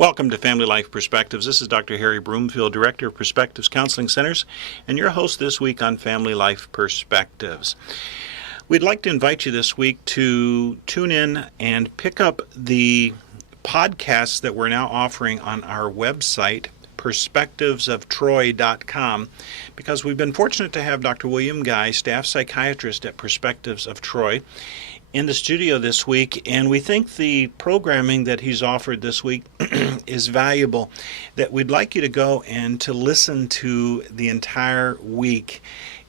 Welcome to Family Life Perspectives. This is Dr. Harry Broomfield, Director of Perspectives Counseling Centers, and your host this week on Family Life Perspectives. We'd like to invite you this week to tune in and pick up the podcasts that we're now offering on our website, perspectivesoftroy.com, because we've been fortunate to have Dr. William Guy, staff psychiatrist at Perspectives of Troy, in the studio this week, and we think the programming that he's offered this week is valuable, that we'd like you to go and to listen to the entire week.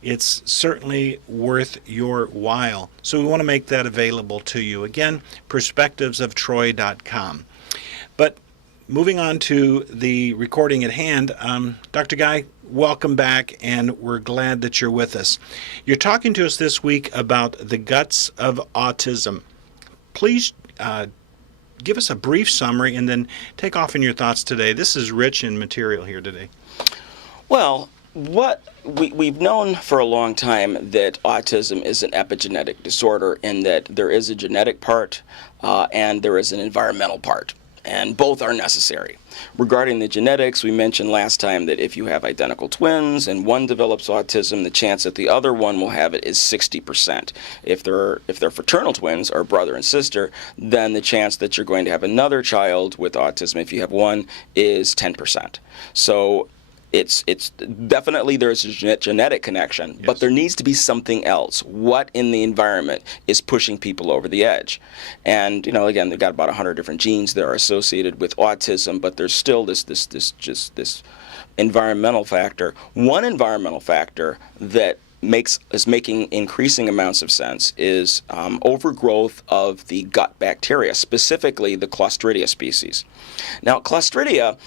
It's certainly worth your while. So we want to make that available to you. Again, perspectivesoftroy.com. But moving on to the recording at hand, Dr. Guy, welcome back, and we're glad that you're with us. You're talking to us this week about the guts of autism. Please give us a brief summary and then take off in your thoughts today. This is rich in material here today. Well, what we've known for a long time that autism is an epigenetic disorder, in that there is a genetic part and there is an environmental part, and both are necessary. Regarding the genetics, we mentioned last time that if you have identical twins and one develops autism, the chance that the other one will have it is 60%. If they're fraternal twins, or brother and sister, then the chance that you're going to have another child with autism, if you have one, is 10%. So it's definitely there's a genetic connection, yes, but there needs to be something else. What in the environment is pushing people over the edge? And again, they've got about 100 different genes that are associated with autism, but there's still this environmental factor. One environmental factor that is making increasing amounts of sense is overgrowth of the gut bacteria, specifically the Clostridia species. Now, Clostridia,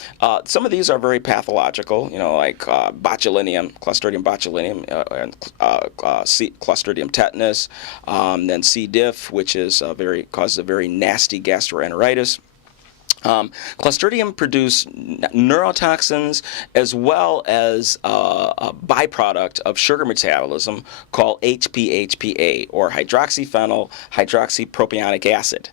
some of these are very pathological, like botulinum, Clostridium botulinum, and Clostridium tetanus, then C. diff, which is causes a very nasty gastroenteritis. Clostridium produce neurotoxins as well as a byproduct of sugar metabolism called HPHPA, or hydroxyphenyl hydroxypropionic acid.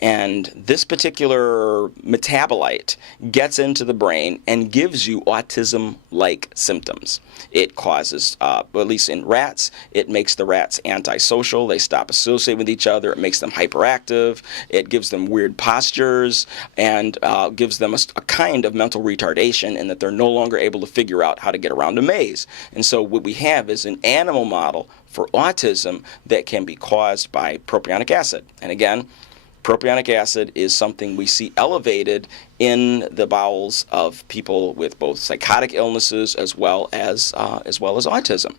And this particular metabolite gets into the brain and gives you autism-like symptoms. It causes, at least in rats, it makes the rats antisocial. They stop associating with each other. It makes them hyperactive. It gives them weird postures and gives them a kind of mental retardation, in that they're no longer able to figure out how to get around a maze. And so what we have is an animal model for autism that can be caused by propionic acid. And again, propionic acid is something we see elevated in the bowels of people with both psychotic illnesses as well as autism.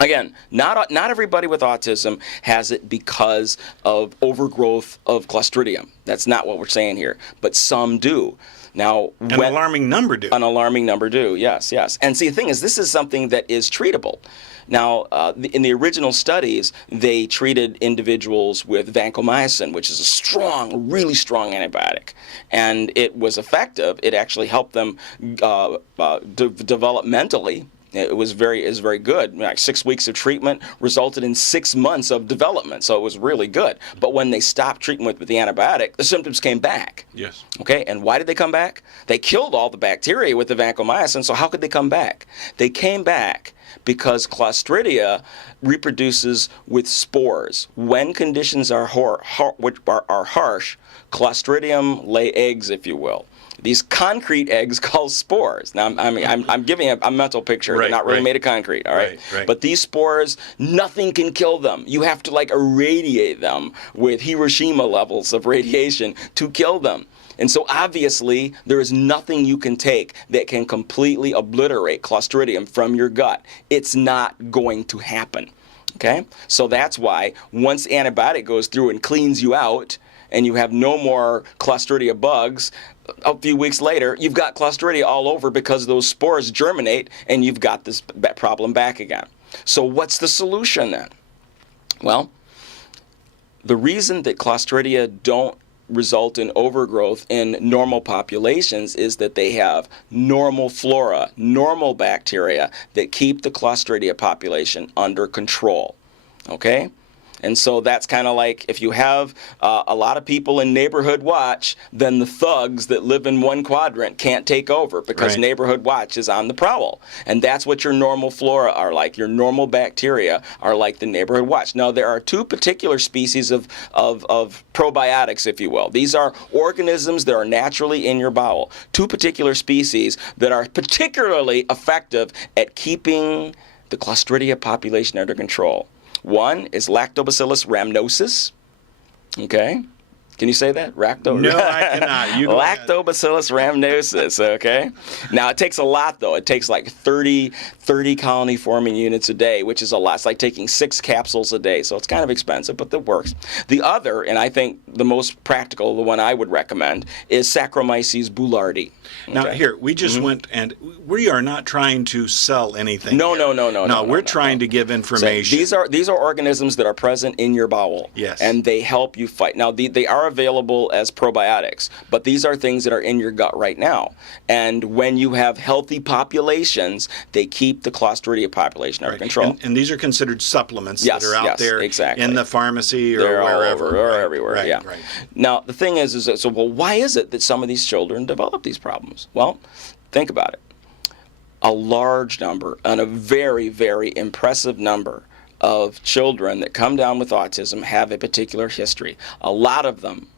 Again, not everybody with autism has it because of overgrowth of Clostridium. That's not what we're saying here, but some do. Now, an alarming number do. An alarming number do, yes. And see, the thing is, this is something that is treatable. Now, in the original studies, they treated individuals with vancomycin, which is a really strong antibiotic, and it was effective. It actually helped them developmentally. It was very good. Like 6 weeks of treatment resulted in 6 months of development, so it was really good. But when they stopped treatment with the antibiotic, the symptoms came back. Yes. Okay, and why did they come back? They killed all the bacteria with the vancomycin, so how could they come back? They came back because Clostridia reproduces with spores. When conditions are harsh, Clostridium lay eggs, if you will. These concrete eggs called spores. Now, I'm giving a mental picture. Right, they're not really right. made of concrete, all right? Right. But these spores, nothing can kill them. You have to irradiate them with Hiroshima levels of radiation to kill them. And so obviously, there is nothing you can take that can completely obliterate Clostridium from your gut. It's not going to happen, okay? So that's why once antibiotic goes through and cleans you out, and you have no more Clostridia bugs, a few weeks later, you've got Clostridia all over because those spores germinate, and you've got this problem back again. So what's the solution then? Well, the reason that Clostridia don't result in overgrowth in normal populations is that they have normal flora, normal bacteria that keep the Clostridia population under control. Okay? And so that's kind of like if you have a lot of people in neighborhood watch, then the thugs that live in one quadrant can't take over because Right. neighborhood watch is on the prowl. And that's what your normal flora are like. Your normal bacteria are like the neighborhood watch. Now, there are two particular species of probiotics, if you will. These are organisms that are naturally in your bowel. Two particular species that are particularly effective at keeping the Clostridia population under control. One is Lactobacillus rhamnosus. Okay? Can you say that? No, I cannot. You go ahead. Lactobacillus rhamnosus, okay? Now, it takes a lot, though. It takes like 30 colony-forming units a day, which is a lot. It's like taking 6 capsules a day, so it's kind of expensive, but it works. The other, and I think the most practical, the one I would recommend, is Saccharomyces boulardii. Now, Okay? here, we just went, and we are not trying to sell anything. No, here. no, we're trying to give So information. these are organisms that are present in your bowel. Yes. And they help you fight. Now, they are available as probiotics, but these are things that are in your gut right now. And when you have healthy populations, they keep the Clostridia population under Right. control. And these are considered supplements Yes, that are out yes, there exactly. in the pharmacy or They're all wherever. over, or Right, everywhere. right, Yeah. Right. Now, the thing is that, so, well, why is it that some of these children develop these problems? Well, think about it. A large number, and a very, very impressive number of children that come down with autism have a particular history. A lot of them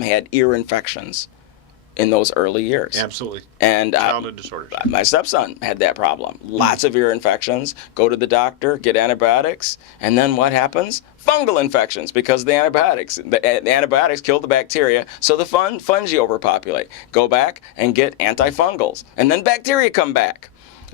had ear infections in those early years. Absolutely. And Childhood disorders. my stepson had that problem. Lots of ear infections. Go to the doctor, get antibiotics, and then what happens? Fungal infections, because the antibiotics kill the bacteria, so the fungi overpopulate. Go back and get antifungals, and then bacteria come back.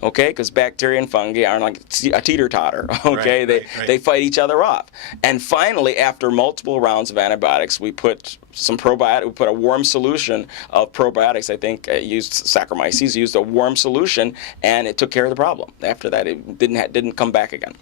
Okay, because bacteria and fungi are like a teeter-totter. Okay, Right. they fight each other off. And finally, after multiple rounds of antibiotics, we put some probiotic. We put a warm solution of probiotics. I think used Saccharomyces, used a warm solution, and it took care of the problem. After that, it didn't come back again.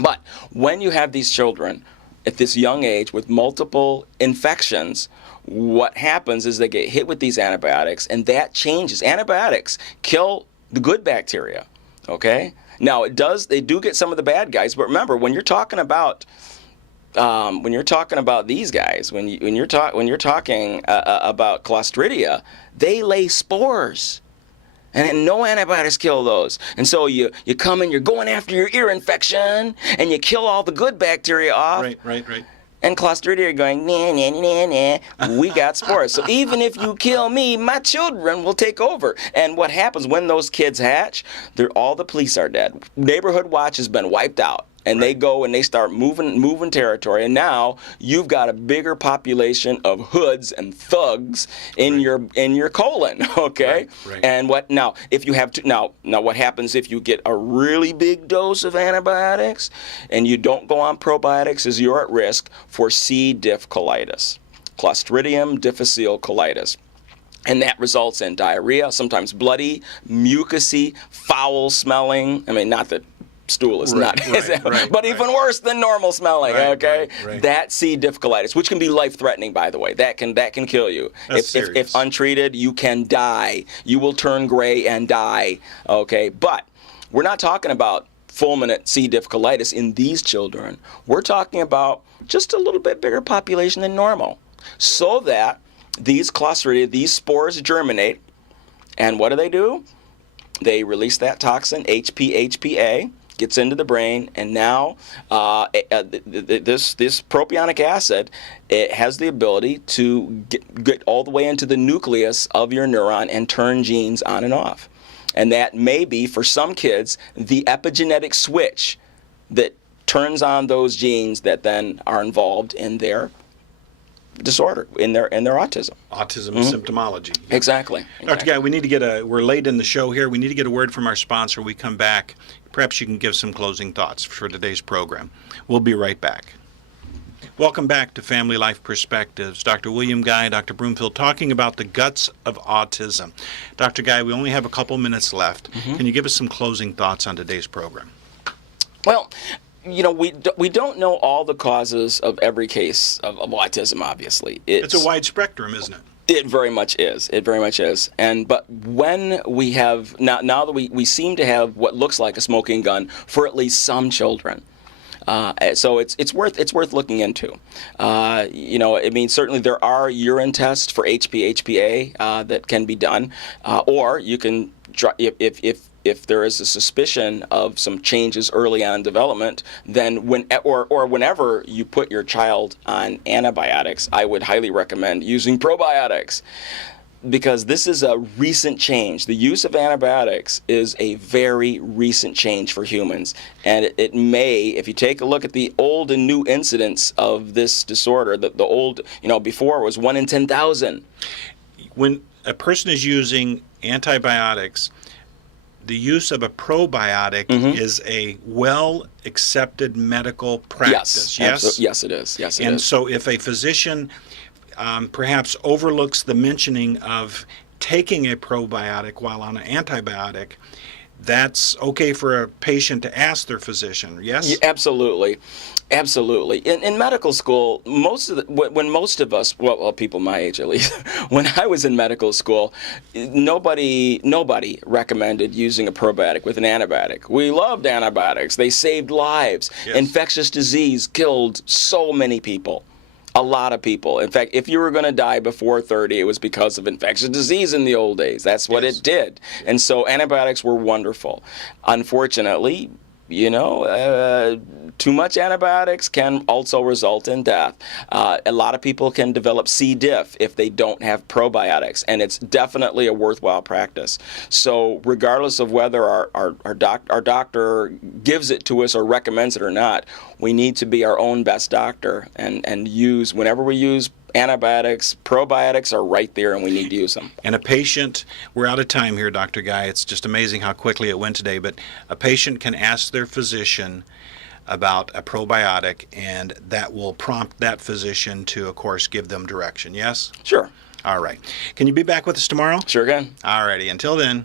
But when you have these children at this young age with multiple infections, what happens is they get hit with these antibiotics, and that changes. Antibiotics kill the good bacteria, okay? Now they do get some of the bad guys, but remember, when you're talking about these guys, when you're talking about Clostridia, they lay spores, and no antibiotics kill those. And so you come and you're going after your ear infection, and you kill all the good bacteria off. Right. And Clostridia are going, nah, nah, nah, nah, we got spores. So even if you kill me, my children will take over. And what happens when those kids hatch, all the police are dead. Neighborhood watch has been wiped out. And they go and they start moving territory. And now you've got a bigger population of hoods and thugs in your colon, okay? Right. And what happens if you get a really big dose of antibiotics and you don't go on probiotics is you're at risk for C. diff colitis, Clostridium difficile colitis. And that results in diarrhea, sometimes bloody, mucousy, foul smelling. I mean, not that stool is not, but even worse than normal smelling, okay? Right. That's C. diff colitis, which can be life-threatening, by the way. That can kill you. If untreated, you can die. You will turn gray and die, okay? But we're not talking about fulminant C. diff colitis in these children. We're talking about just a little bit bigger population than normal, so that these Clostridia, these spores germinate, and what do? They release that toxin, HPA, gets into the brain, and now this propionic acid, it has the ability to get all the way into the nucleus of your neuron and turn genes on and off. And that may be, for some kids, the epigenetic switch that turns on those genes that then are involved in their disorder, in their autism. Autism symptomology. Yeah. Exactly. Dr. Guy, we're late in the show here. We need to get a word from our sponsor. We come back. Perhaps you can give some closing thoughts for today's program. We'll be right back. Welcome back to Family Life Perspectives. Dr. William Guy, Dr. Broomfield, talking about the guts of autism. Dr. Guy, we only have a couple minutes left. Can you give us some closing thoughts on today's program? Well, we don't know all the causes of every case of autism, obviously. It's a wide spectrum, isn't it? It very much is. But when we have, now that we seem to have what looks like a smoking gun for at least some children, So it's worth looking into. I mean, certainly there are urine tests for HPA that can be done, or you can if there is a suspicion of some changes early on in development, then whenever you put your child on antibiotics, I would highly recommend using probiotics, because this is a recent change. The use of antibiotics is a very recent change for humans. And it may, if you take a look at the old and new incidence of this disorder, the old, before it was 1 in 10,000. When a person is using antibiotics, the use of a probiotic is a well-accepted medical practice. Yes? Yes, it is. Yes, it is. And so if a physician perhaps overlooks the mentioning of taking a probiotic while on an antibiotic, that's okay for a patient to ask their physician, yes? Yeah, absolutely. In medical school, when most of us, well, people my age at least, when I was in medical school, nobody recommended using a probiotic with an antibiotic. We loved antibiotics. They saved lives. Yes. Infectious disease killed so many people. A lot of people. In fact, if you were going to die before 30, it was because of infectious disease in the old days. That's what it did. And so antibiotics were wonderful. Unfortunately, too much antibiotics can also result in death. A lot of people can develop C. diff if they don't have probiotics, and it's definitely a worthwhile practice. So regardless of whether our doctor gives it to us or recommends it or not, we need to be our own best doctor and use, whenever we use antibiotics, probiotics are right there, and we need to use them. And a patient, we're out of time here, Dr. Guy. It's just amazing how quickly it went today, but a patient can ask their physician about a probiotic, and that will prompt that physician to, of course, give them direction, yes? Sure. All right. Can you be back with us tomorrow? Sure can. All righty. Until then.